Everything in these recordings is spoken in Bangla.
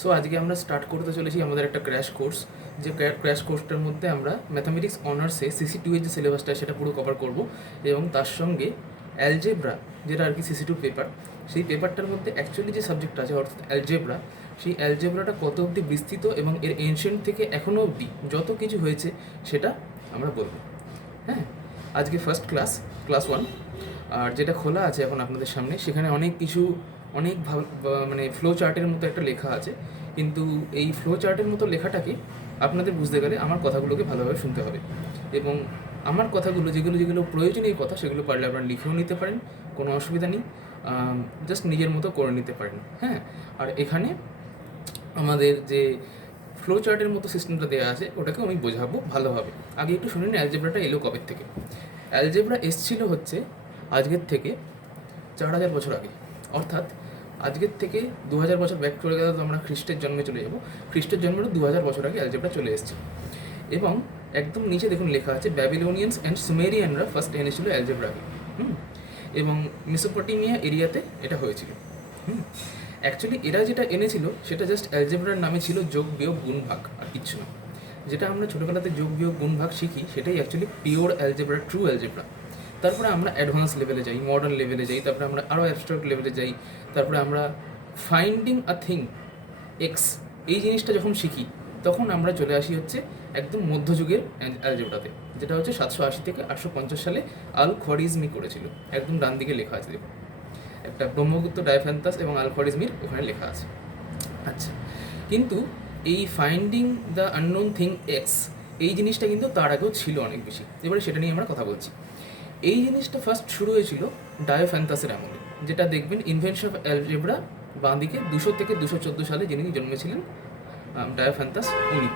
সো আজকে আমরা স্টার্ট করতে চলেছি আমাদের একটা ক্র্যাশ কোর্স, যে ক্র্যাশ কোর্সটার মধ্যে আমরা ম্যাথামেটিক্স অনার্সে সিসি2 এর যে সিলেবাসটা সেটা পুরো কভার করব, এবং তার সঙ্গে অ্যালজেব্রা, যেটা আর কি সিসি2 পেপার, সেই পেপারটার মধ্যে অ্যাকচুয়ালি যে সাবজেক্ট আছে অর্থাৎ অ্যালজেব্রা, সেই অ্যালজেব্রাটা কত অবধি বিস্তৃত এবং এর এনশিয়েন্ট থেকে এখনও অবধি যত কিছু হয়েছে সেটা আমরা বলবো। হ্যাঁ, আজকে ফার্স্ট ক্লাস 1, আর যেটা খোলা আছে এখন আপনাদের সামনে, সেখানে অনেক কিছু অনেক মানে ফ্লো চার্টের মতো একটা লেখা আছে, কিন্তু এই ফ্লো চার্টের মতো লেখাটাকে আপনাদের বুঝতে গেলে আমার কথাগুলোকে ভালোভাবে শুনতে হবে, এবং আমার কথাগুলো যেগুলো যেগুলো প্রয়োজনীয় কথা সেগুলো পারলে আপনারা লিখেও নিতে পারেন, কোনো অসুবিধা নেই, জাস্ট নিজের মতো করে নিতে পারেন। হ্যাঁ, আর এখানে আমাদের যে ফ্লো চার্টের মতো সিস্টেমটা দেওয়া আছে ওটাকে আমি বোঝাবো ভালোভাবে। আগে একটু শুনুন অ্যালজেব্রাটা এলো কবে থেকে। অ্যালজেব্রা এসছিল হচ্ছে আজকের থেকে 4000 বছর আগে, অর্থাৎ আজকের থেকে 2000 বছর ব্যাক চলে গেলে তো আমরা খ্রিস্টের জন্মে চলে যাব। খ্রিস্টের জন্মেরও 2000 বছর আগে অ্যালজেব্রা চলে এসেছে, এবং একদম নিচে দেখুন লেখা আছে ব্যাবিলোনিয়ানস অ্যান্ড সুমেরিয়ানরা ফার্স্ট এনেছিল অ্যালজেব্রাকে। এবং মেসোপটেমিয়া এরিয়াতে এটা হয়েছিল। অ্যাকচুয়ালি এরা যেটা এনেছিল সেটা জাস্ট অ্যালজেব্রার নামে ছিল যোগ বিয়োগ গুণ ভাগ, আর কিচ্ছু না। যেটা আমরা ছোটোবেলাতে যোগ বিয়োগ গুণ ভাগ শিখি সেটাই actually pure algebra, true algebra. তারপরে আমরা অ্যাডভান্স লেভেলে যাই, মডার্ন লেভেলে যাই, তারপরে আমরা আরও অ্যাবস্ট্রাক্ট লেভেলে যাই, তারপরে আমরা ফাইন্ডিং আ থিং এক্স, এই জিনিসটা যখন শিখি তখন আমরা চলে আসি হচ্ছে একদম মধ্যযুগের অ্যালজেব্রাতে, যেটা হচ্ছে 780 থেকে 850 সালে আল খোয়ারিজমি করেছিল। একদম ডান দিকে লেখা আছে দেখুন, একটা ব্রহ্মগুপ্ত, ডায়োফ্যান্তাস এবং আল খোয়ারিজমির ওখানে লেখা আছে। আচ্ছা, কিন্তু এই finding the unknown thing x, এই জিনিসটা কিন্তু তার আগেও ছিল অনেক বেশি। এবারে সেটা নিয়ে আমরা কথা বলছি। এই জিনিসটা ফার্স্ট শুরু হয়েছিল ডায়োফ্যান্তাসের আমলে, যেটা দেখবেন ইনভেনশন অফ অ্যালজেব্রা বাঁ দিকে 200 থেকে 214 সালে যিনি জন্মেছিলেন, ডায়োফ্যান্তাস, উনি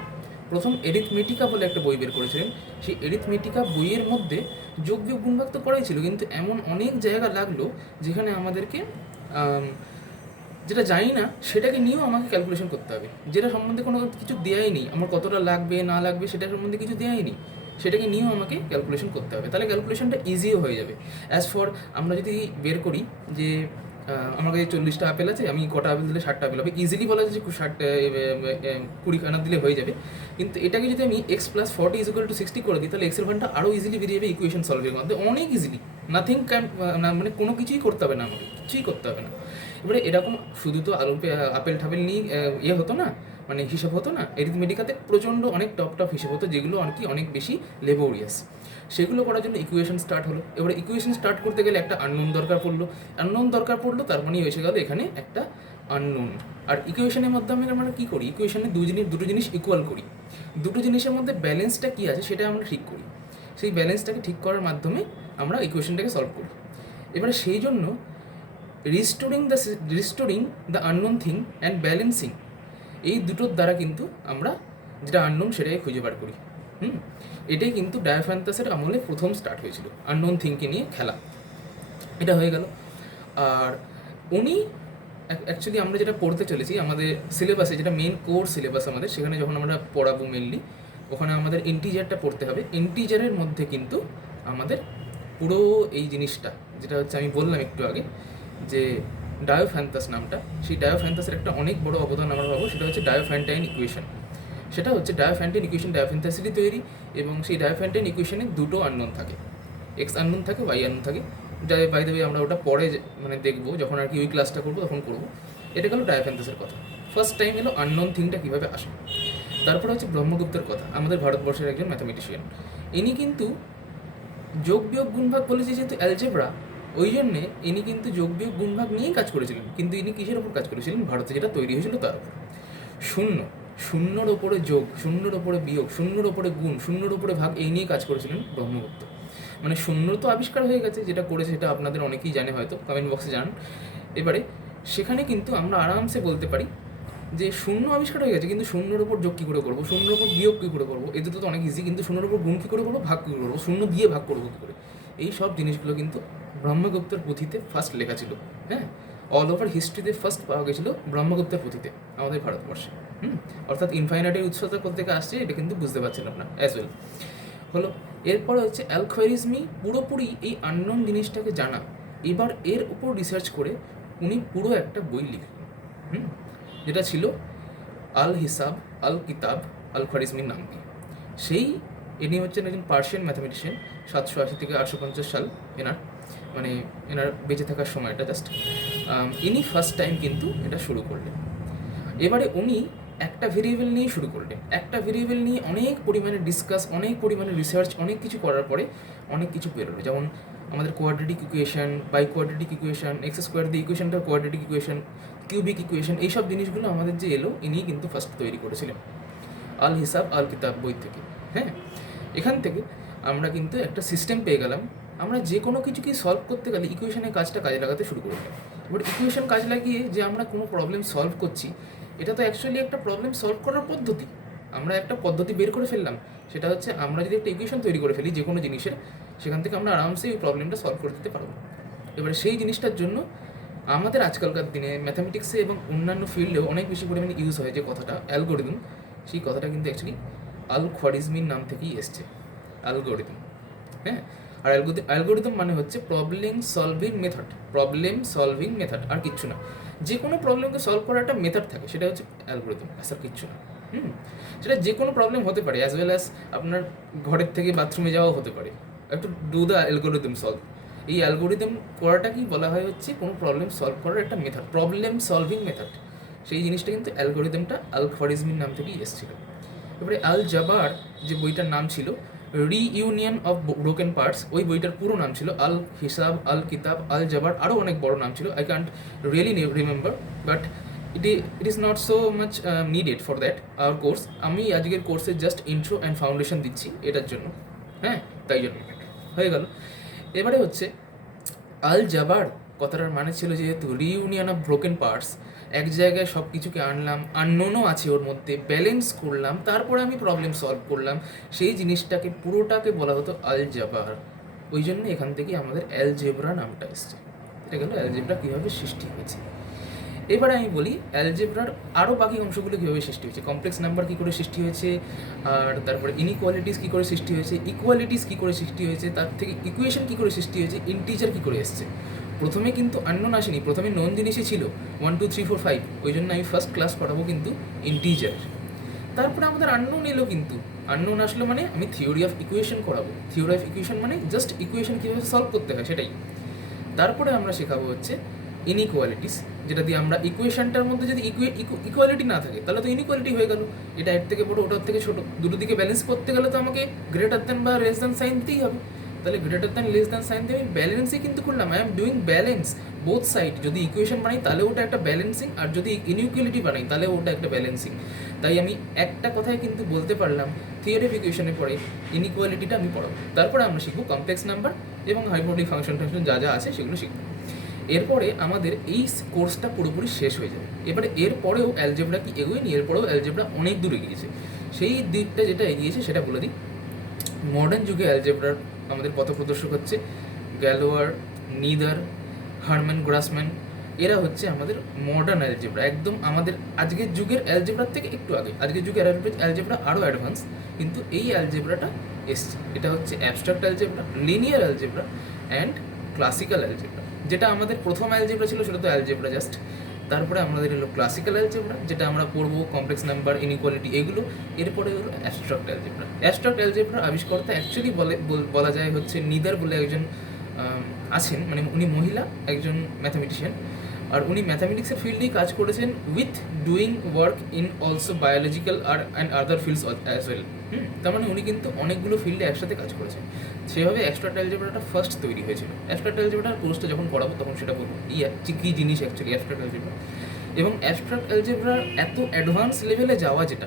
প্রথম এরিথমেটিকা বলে একটা বই বের করেছিলেন। সেই এরিথমেটিকা বইয়ের মধ্যে যোগ বিয়োগ গুণভাগ তো পড়াই ছিল, কিন্তু এমন অনেক জায়গা লাগলো যেখানে আমাদেরকে যেটা জানি না সেটাকে নিয়েও আমাকে ক্যালকুলেশন করতে হবে, যেটা সম্বন্ধে কোনো কিছু দেয়াই নেই, আমার কতটা লাগবে না লাগবে সেটা সম্বন্ধে কিছু দেয়াই নেই, সেটাকে নিয়েও আমাকে ক্যালকুলেশন করতে হবে। তাহলে ক্যালকুলেশনটা ইজিও হয়ে যাবে। অ্যাজ ফর আমরা যদি বের করি যে আমার কাছে 40টা আপেল আছে, আমি কটা আপেল দিলে 60টা আপেল হবে, ইজিলি বলা যায় যে 20 খানা দিলে হয়ে যাবে। কিন্তু এটাকে যদি আমি x+40=60 করে দিই, তাহলে এক্সের মানটা আরও ইজিলি বেরিয়ে যাবে ইকুয়েশন সলভের মধ্যে, অনেক ইজিলি। নাথিং ক্যান, মানে কোনো কিছুই করতে হবে না, আমাকে কিছুই করতে হবে না। এবারে এরকম শুধু তো আপেল ঠাপেল নিয়ে হতো না, মানে হিসাব হতো না। এরিথমেটিকাতে প্রচণ্ড অনেক টপ হিসাব হতো, যেগুলো আর কি অনেক বেশি লেবোরিয়াস। সেগুলো করার জন্য ইকুয়েশন স্টার্ট হলো। এবারে ইকুয়েশন স্টার্ট করতে গেলে একটা আননোন দরকার পড়লো, তার মানে এসে গেল এখানে একটা আননোন। আর ইকুয়েশনের মাধ্যমে আমরা কী করি, ইকুয়েশনে দুটো জিনিস ইকুয়াল করি, দুটো জিনিসের মধ্যে ব্যালেন্সটা কী আছে সেটা আমরা ঠিক করি। সেই ব্যালেন্সটাকে ঠিক করার মাধ্যমে আমরা ইকুয়েশনটাকে সলভ করি। এবারে সেই জন্য restoring the unknown thing and balancing, এই দুটোর দ্বারা কিন্তু আমরা যেটা আননোন সেটাকে খুঁজে বার করি। এটাই কিন্তু ডায়োফ্যান্তাসের আমলে প্রথম স্টার্ট হয়েছিল, আননোন থিংকে নিয়ে খেলা। এটা হয়ে গেল। আর উনি অ্যাকচুয়ালি আমরা যেটা পড়তে চলেছি আমাদের সিলেবাসে, যেটা মেন কোর্স সিলেবাস আমাদের, সেখানে যখন আমরা পড়াবো মেনলি, ওখানে আমাদের ইন্টিজারটা পড়তে হবে। ইন্টিজারের মধ্যে কিন্তু আমাদের পুরো এই জিনিসটা, যেটা হচ্ছে আমি বললাম একটু আগে যে ডায়োফ্যান্তাস নামটা, সেই ডায়োফ্যান্তাসের একটা অনেক বড় অবদান আমরা পাবো, সেটা হচ্ছে ডায়োফ্যান্টাইন ইকুয়েশন। সেটা হচ্ছে ডায়োফ্যান্টাইন ইকুয়েশন ডায়োফ্যান্তাসেরই তৈরি, এবং সেই ডায়োফ্যান্টাইন ইকুয়েশনে দুটো আননোন থাকে, এক্স আননোন থাকে, ওয়াই আননোন থাকে। বাই দ্য ওয়ে আমরা ওটা পরে মানে দেখবো, যখন আর কি ওই ক্লাসটা করবো তখন করবো। এটা গেলো ডায়োফ্যান্তাসের কথা। ফার্স্ট টাইম এলো আননোন থিংটা কীভাবে আসে। তারপরে হচ্ছে ব্রহ্মগুপ্তের কথা, আমাদের ভারতবর্ষের একজন ম্যাথামেটিশিয়ান। ইনি কিন্তু যোগ বিয়োগ গুণভাগ বলেছে যেহেতু অ্যালজেব্রা, ওই জন্যে ইনি কিন্তু যোগ বিয়োগ গুণভাগ নিয়েই কাজ করেছিলেন। কিন্তু ইনি কিসের ওপর কাজ করেছিলেন, ভারতে যেটা তৈরি হয়েছিল তার উপর। শূন্যর ওপরে যোগ, শূন্যর ওপরে বিয়োগ, শূন্যর ওপরে গুণ, শূন্যর ওপরে ভাগ, এই নিয়ে কাজ করেছিলেন ব্রহ্মগুপ্ত। মানে শূন্য তো আবিষ্কার হয়ে গেছে, যেটা করেছে সেটা আপনাদের অনেকেই জানে, হয়তো কমেন্ট বক্সে জানান। এবারে সেখানে কিন্তু আমরা আরামসে বলতে পারি যে শূন্য আবিষ্কার হয়ে গেছে, কিন্তু শূন্যর ওপর যোগ কী করে করবো, শূন্যর ওপর বিয়োগ কী করে করবো, এতে তো অনেক ইজি। কিন্তু শূন্যর ওপর গুণ কী করে করবো, ভাগ কী করে করবো, শূন্য দিয়ে ভাগ করবো কী করে, এই সব জিনিসগুলো কিন্তু ব্রহ্মগুপ্তের পুঁথিতে ফার্স্ট লেখা ছিল। হ্যাঁ, অল ওভার হিস্ট্রিতে ফার্স্ট পাওয়া গেছিলো ব্রহ্মগুপ্তের পুঁথিতে আমাদের ভারতবর্ষে। অর্থাৎ ইনফাইনাইটের উৎসটা কোথেকে আসছে এটা কিন্তু বুঝতে পারছেন আপনার অ্যাজ ওয়েল। হলো, এরপরে হচ্ছে অ্যালখোয়ারিজমি পুরোপুরি এই আননোন জিনিসটাকে জানা। এবার এর উপর রিসার্চ করে উনি পুরো একটা বই লিখলেন, যেটা ছিল আল হিসাব, আল কিতাব, আল খোয়ারিজমির নাম দিয়ে। ইনি হচ্ছেন একজন পার্সিয়ান ম্যাথামেটিশিয়ান, 780 থেকে 850 সাল এনার বেঁচে থাকার সময়টা জাস্ট। ইনি ফার্স্ট টাইম কিন্তু এটা শুরু করলেন। এবারে উনি একটা ভেরিয়েবল নিয়ে শুরু করলেন, একটা ভেরিয়েবল নিয়ে অনেক পরিমাণে ডিসকাস, অনেক পরিমাণে রিসার্চ, অনেক কিছু করার পরে অনেক কিছু বেরোলো। যেমন আমাদের quadratic equation, biquadratic equation, X square দিয়ে ইকুয়েশনটা কোয়াড্রেটিক ইকুয়েশন, কিউবিক ইকুয়েশন, এইসব জিনিসগুলো আমাদের যে এলো ইনি কিন্তু ফার্স্ট তৈরি করেছিলেন আল হিসাব আল কিতাব বই থেকে। হ্যাঁ, এখান থেকে আমরা কিন্তু একটা সিস্টেম পেয়ে গেলাম। আমরা যে কোনো কিছুকে সলভ করতে গেলে ইকুয়েশনের কাজটা কাজে লাগাতে শুরু করে দিলাম। এবার ইকুয়েশন কাজ লাগিয়ে যে আমরা কোনো প্রবলেম সলভ করছি, এটা তো অ্যাকচুয়ালি একটা প্রবলেম সলভ করার পদ্ধতি। আমরা একটা পদ্ধতি বের করে ফেললাম, সেটা হচ্ছে আমরা যদি একটা ইকুয়েশন তৈরি করে ফেলি যে কোনো জিনিসের, সেখান থেকে আমরা আরামসে এই প্রবলেমটা সলভ করে দিতে পারবো। এবারে সেই জিনিসটার জন্য আমাদের আজকালকার দিনে ম্যাথামেটিক্সে এবং অন্যান্য ফিল্ডেও অনেক বেশি পরিমাণে ইউজ হয় যে কথাটা অ্যালগোরিদম, সেই কথাটা কিন্তু অ্যাকচুয়ালি আল খোয়ারিজমির নাম থেকেই এসছে, অ্যালগোরিদম। হ্যাঁ, আর অ্যালগোরিদম মানে হচ্ছে প্রবলেম সলভিং মেথড, আর কিচ্ছু না। যে কোনো প্রবলেমকে সলভ করার একটা মেথড থাকে, সেটা হচ্ছে অ্যালগোরিদম, আর কিচ্ছু না। সেটা যে কোনো প্রবলেম হতে পারে, অ্যাজ ওয়েল অ্যাজ আপনার ঘরের থেকে বাথরুমে যাওয়াও হতে পারে। একটু ডু দ্য অ্যালগোরিদম সলভ। এই অ্যালগোরিদম করাটাকেই বলা হয় হচ্ছে কোনো প্রবলেম সলভ করার একটা মেথড, প্রবলেম সলভিং মেথড। সেই জিনিসটা কিন্তু অ্যালগোরিদমটা আল খোয়ারিজমির নাম থেকেই এসেছিল। এবারে আল জাবার যে বইটার নাম ছিল রিইউনিয়ন অফ ব্রোকেন পার্টস, ওই বইটার পুরো নাম ছিল আল হিসাব, আল কিতাব, আল জাবার, আরও অনেক বড় নাম ছিল। I can't really remember, but it is not so much needed for that our course. আমি আজকের কোর্সের জাস্ট ইন্ট্রো অ্যান্ড ফাউন্ডেশন দিচ্ছি এটার জন্য। হ্যাঁ, তাই জন্য হয়ে গেল। এবারে হচ্ছে আল জাবার কথাটার মানে ছিল যেহেতু রিইউনিয়ন অফ ব্রোকেন পার্টস, এক জায়গায় সব কিছুকে আনলাম, আননোনও আছে ওর মধ্যে, ব্যালেন্স করলাম, তারপরে আমি প্রবলেম সলভ করলাম, সেই জিনিসটাকে পুরোটাকে বলা হতো আল জাবার। ওই জন্য এখান থেকে আমাদের অ্যালজেব্রা নামটা এসছে। এটা গেল অ্যালজেব্রা কীভাবে সৃষ্টি হয়েছে। এবারে আমি বলি অ্যালজেব্রার আরও বাকি অংশগুলো কীভাবে সৃষ্টি হয়েছে, কমপ্লেক্স নাম্বার কী করে সৃষ্টি হয়েছে, আর তারপরে ইনইকুয়ালিটিস কী করে সৃষ্টি হয়েছে, ইকুয়ালিটিস কী করে সৃষ্টি হয়েছে, তার থেকে ইকুয়েশন কী করে সৃষ্টি হয়েছে, ইন্টিজার কী করে এসছে। প্রথমে কিন্তু আননোন আসেনি, প্রথমে নোন জিনিসই ছিল 1 2 3 4 5। ওই জন্য আমি ফার্স্ট ক্লাস পড়াবো কিন্তু ইন্টিজার। তারপরে আমাদের আননোন এলো, কিন্তু আননোন আসলো মানে আমি থিওরি অফ ইকুয়েশন করাবো। থিওরি অফ ইকুয়েশন মানে জাস্ট ইকুয়েশন কীভাবে সলভ করতে হয় সেটাই। তারপরে আমরা শেখাবো হচ্ছে ইনইকুয়ালিটিস, যেটা দিয়ে আমরা ইকুয়েশনটার মধ্যে যদি ইকুয়ালিটি না থাকে তাহলে তো ইনইকুয়ালিটি হয়ে গেল। এটা এর থেকে বড়, ওটার থেকে ছোটো, দুটো দিকে ব্যালেন্স করতে গেলে তো আমাকে গ্রেটার দ্যান বা লেস দ্যান সাইন দিতেই হবে। তাহলে greater than less than sign দিয়ে আমি ব্যালেন্সই কিন্তু করলাম, I am doing balance both side. যদি ইকুয়েশন বানাই তাহলে ওটা একটা ব্যালেন্সিং, আর যদি ইনইকুয়ালিটি বানাই তাহলে ওটা একটা ব্যালেন্সিং। তাই আমি একটা কথায় কিন্তু বলতে পারলাম থিওরি অফ ইকুয়েশনের পরে ইনইকুয়ালিটিটা আমি পড়াবো। তারপরে আমরা শিখবো কমপ্লেক্স নাম্বার এবং হাইপারবোলিক ফাংশন যা যা আছে সেগুলো শিখবো। এরপরে আমাদের এই কোর্সটা পুরোপুরি শেষ হয়ে যাবে। এবারে এরপরেও অ্যালজেব্রা কি এগোয়নি, এরপরেও অ্যালজেব্রা অনেক দূর এগিয়েছে। সেই দিকটা যেটা এগিয়েছে সেটা বলে দিই। মডার্ন যুগে অ্যালজেব্রার আমাদের পথপ্রদর্শক হচ্ছে গ্যালোয়ার, নিদার, হারম্যান গ্রাসম্যান। এরা হচ্ছে আমাদের মডার্ন অ্যালজেব্রা, একদম আমাদের আজকের যুগের অ্যালজেব্রার থেকে একটু আগে। আজকের যুগের অ্যালজেব্রা আরও অ্যাডভান্স, কিন্তু এই অ্যালজেব্রাটা এসছে। এটা হচ্ছে abstract algebra, linear algebra and classical algebra. যেটা আমাদের প্রথম অ্যালজেব্রা ছিল সেটা তো অ্যালজেব্রা জাস্ট। তারপরে আমাদের এলো ক্লাসিক্যাল অ্যালজেব্রা, যেটা আমরা পড়বো কমপ্লেক্স নাম্বার, ইনইকুয়ালিটি, এগুলো। এরপরে হলো অ্যাবস্ট্রাক্ট অ্যালজেব্রা। অ্যাবস্ট্রাক্ট অ্যালজেব্রা আবিষ্কর্তা অ্যাকচুয়ালি বলা যায় হচ্ছে নিদার বলে একজন আছেন, মানে উনি মহিলা একজন ম্যাথামেটিশিয়ান, আর উনি ম্যাথামেটিক্সের ফিল্ডেই কাজ করেছেন with doing work in also biological আর and other fields as well. তার মানে উনি কিন্তু অনেকগুলো ফিল্ডে একসাথে কাজ করেছেন। সেভাবে অ্যাবস্ট্রাক্ট অ্যালজেব্রাটা ফার্স্ট তৈরি হয়েছিল। অ্যাবস্ট্রাক্ট অ্যালজেব্রার কোর্সটা যখন পড়াবো তখন সেটা বলবো কী জিনিস অ্যাকচুয়ালি অ্যাবস্ট্রাক্ট অ্যালজেব্রা। এবং অ্যাবস্ট্রাক্ট অ্যালজেব্রার এত অ্যাডভান্স লেভেলে যাওয়া, যেটা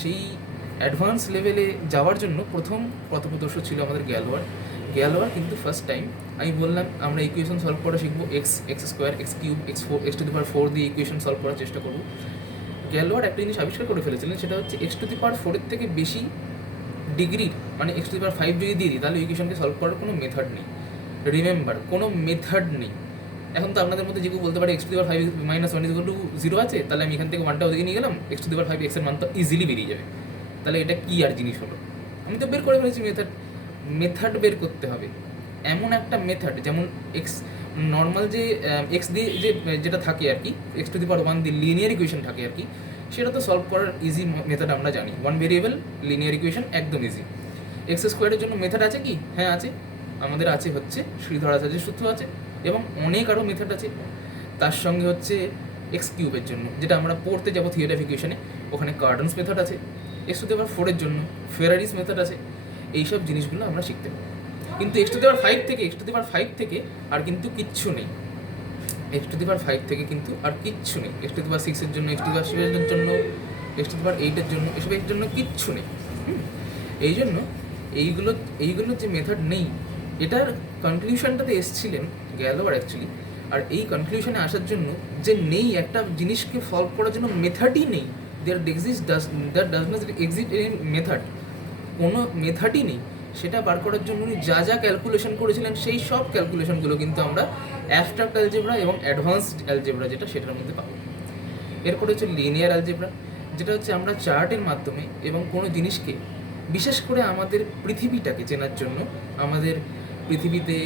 সেই অ্যাডভান্স লেভেলে যাওয়ার জন্য প্রথম পথপ্রদর্শক ছিল আমাদের গ্যালোয়ার কিন্তু ফার্স্ট টাইম। আমি বললাম আমরা ইকুয়েশন সলভ করা শিখবো, x square, x cube, x to the power 4 দিয়ে ইকুয়েশন সলভ করার চেষ্টা করবো। গ্যালোয়ার একটা জিনিস আবিষ্কার করে ফেলেছিলেন, সেটা হচ্ছে এক্স টু দি পাওয়ার 4 থেকে বেশি ডিগ্রির, মানে এক্স টু দি পাওয়ার 5 যদি দিয়ে দিই তাহলে ইকুয়েশনকে সলভ করার কোনো মেথড নেই। রিমেম্বার, কোনো মেথড নেই। এখন তো আপনাদের মধ্যে যে কেউ বলতে পারে এক্স টু দি পাওয়ার 5 - 1 = 0 আছে, তাহলে আমি এখান থেকে 1টা ওদিকে নিয়ে গেলাম, এক্স টু দি পাওয়ার 5 এক্সের মান তো ইজিলি বেরিয়ে যাবে। তাহলে এটা কী আর জিনিস হলো? আমি তো বের করে ফেলেছি মেথড বের করতে হবে, এমন একটা মেথড যেমন এক্স নর্মাল যে এক্স দিয়ে যেটা থাকে আর কি, এক্স টু দি পাওয়ার 1 দিয়ে লিনিয়ার ইকুয়েশন থাকে আর কি, সেটা তো সলভ করার ইজি মেথড আমরা জানি, ওয়ান ভেরিয়েবল লিনিয়ার ইকুয়েশন একদম ইজি। এক্স স্কোয়ারের জন্য মেথড আছে কি? হ্যাঁ আছে, আমাদের আছে হচ্ছে শ্রীধরাচার্যের সূত্র আছে এবং অনেক আরও মেথড আছে। তার সঙ্গে হচ্ছে এক্স কিউবের জন্য, যেটা আমরা পড়তে যাবো থিওরি অফ ইকুয়েশনে, ওখানে কার্ডনস মেথড আছে। এক্স টু দি পাওয়ার 4 এর জন্য ফেরারিস মেথড আছে। এইসব জিনিসগুলো আমরা শিখতে পারি। কিন্তু এক্স টু দি পাওয়ার 5 থেকে আর কিন্তু কিচ্ছু নেই। এক্স টু দি পাওয়ার 5 থেকে কিন্তু আর কিচ্ছু নেই। এক্স টু দি পাওয়ার 6 এর জন্য, এক্স টু দি পাওয়ার 7 এর জন্য, এক্স টু দি পাওয়ার 8 এর জন্য, এসবের জন্য কিচ্ছু নেই। এই জন্য এইগুলোর যে মেথড নেই, এটার কনক্লিউশনটাতে এসছিলেন গ্যালোয়ার অ্যাকচুয়ালি। আর এই কনক্লিউশনে আসার জন্য যে নেই, একটা জিনিসকে সলভ করার জন্য মেথডই নেই, does not exist any method, কোনো মেথডই নেই, সেটা বার করার জন্য উনি যা যা ক্যালকুলেশন করেছিলেন সেই সব ক্যালকুলেশনগুলো কিন্তু আমরা অ্যাবস্ট্রাক্ট অ্যালজেব্রা এবং অ্যাডভান্সড অ্যালজেব্রা যেটা সেটার মধ্যে পাবো। এরপরে হচ্ছে লিনিয়ার অ্যালজেব্রা, যেটা হচ্ছে আমরা চার্টের মাধ্যমে এবং কোনো জিনিসকে, বিশেষ করে আমাদের পৃথিবীটাকে চেনার জন্য, আমাদের পৃথিবীতে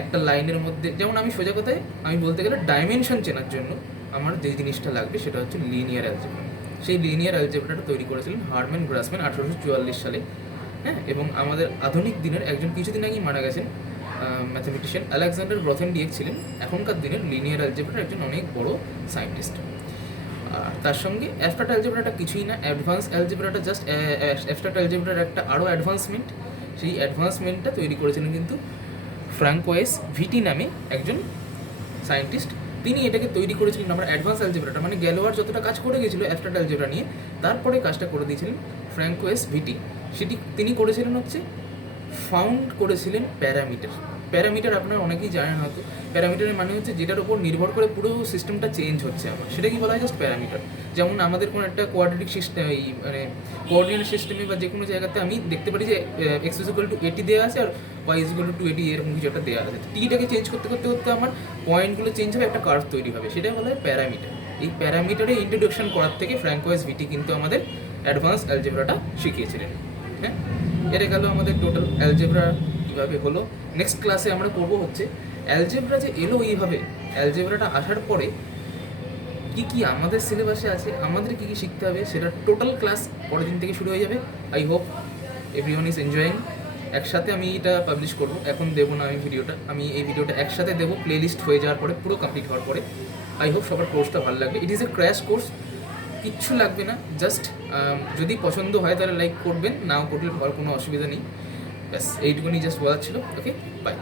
একটা লাইনের মধ্যে, যেমন আমি সোজা কথায় আমি বলতে গেলে ডাইমেনশন চেনার জন্য আমার যে জিনিসটা লাগবে সেটা হচ্ছে লিনিয়ার অ্যালজেব্রা। সেই লিনিয়ার অ্যালজেব্রাটা তৈরি করেছিলেন হারম্যান গ্রাসম্যান 1844 সালে। হ্যাঁ, এবং আমাদের আধুনিক দিনের একজন কিছুদিন আগেই মারা গেছেন ম্যাথামেটিশিয়ান আলেকজান্ডার গ্রথেনডিয়েক ছিলেন এখনকার দিনের লিনিয়ার অ্যালজেব্রার একজন অনেক বড় সায়েন্টিস্ট। আর তার সঙ্গে অ্যাবস্ট্রাক্ট অ্যালজেব্রাটা কিছুই না, অ্যাডভান্স অ্যালজেব্রাটা জাস্ট অ্যাবস্ট্রাক্ট অ্যালজেব্রার একটা আরও অ্যাডভান্সমেন্ট। সেই অ্যাডভান্সমেন্টটা তৈরি করেছিলেন কিন্তু ফ্রাঙ্কোয়েস ভিটি নামে একজন সায়েন্টিস্ট। তিনি এটাকে তৈরি করেছিলেন আমরা অ্যাডভান্স অ্যালজেব্রাটা, মানে গ্যালোয়ার যতটা কাজ করে গেছিলো অ্যাবস্ট্রাক্ট অ্যালজেব্রা নিয়ে, তারপরে কাজটা করে দিয়েছিলেন ফ্রাঙ্কোয়েস ভিটি। তিনি করেছিলেন হচ্ছে ফাউন্ড করেছিলেন প্যারামিটার। প্যারামিটার আপনারা অনেকেই জানেন হয়তো। প্যারামিটারের মানে হচ্ছে যেটার উপর নির্ভর করে পুরো সিস্টেমটা চেঞ্জ হচ্ছে আমার, সেটা কি বলা হয়? Just parameter. যেমন আমাদের কোনো একটা কোয়াড্রেটিক সিস্টেম, এই মানে কোঅর্ডিনেট সিস্টেমে বা যে কোনো জায়গাতে আমি দেখতে পারি যে এক্স ইজ ইকুয়াল টু 80 দেওয়া আছে আর ওয়াই ইজ ইকুয়াল টু 280 এরকম কিছু একটা দেওয়া আছে। টিটাকে চেঞ্জ করতে করতে করতে আমার পয়েন্টগুলো চেঞ্জ হবে, একটা কার্ভ তৈরি হবে, সেটাই বলা হয় প্যারামিটার। এই প্যারামিটারে ইন্ট্রোডাকশন করার থেকে ফ্রাঙ্কোয়েস ভিটি কিন্তু আমাদের অ্যাডভান্স অ্যালজেব্রাটা শিখিয়েছিলেন। হ্যাঁ, এটা গেল আমাদের টোটাল অ্যালজেব্রা কীভাবে হলো। নেক্সট ক্লাসে আমরা করবো হচ্ছে অ্যালজেব্রা যে এলো এইভাবে, অ্যালজেব্রাটা আসার পরে কী কী আমাদের সিলেবাসে আছে, আমাদের কী কী শিখতে হবে, সেটা টোটাল ক্লাস পরের দিন থেকে শুরু হয়ে যাবে। I hope everyone is enjoying. একসাথে আমি এটা পাবলিশ করবো, এখন দেবো না আমি এই ভিডিওটা একসাথে দেবো প্লে লিস্ট হয়ে যাওয়ার পরে, পুরো কমপ্লিট হওয়ার পরে। আই হোপ সবার কোর্সটা ভালো লাগবে। It is a crash course, কিচ্ছু লাগবে না, জাস্ট যদি পছন্দ হয় তাহলে লাইক করবেন, নাও করলে কোনো অসুবিধা নেই। ব্যাস এইটুকুনি জাস্ট বলার ছিল। ওকে, বাই।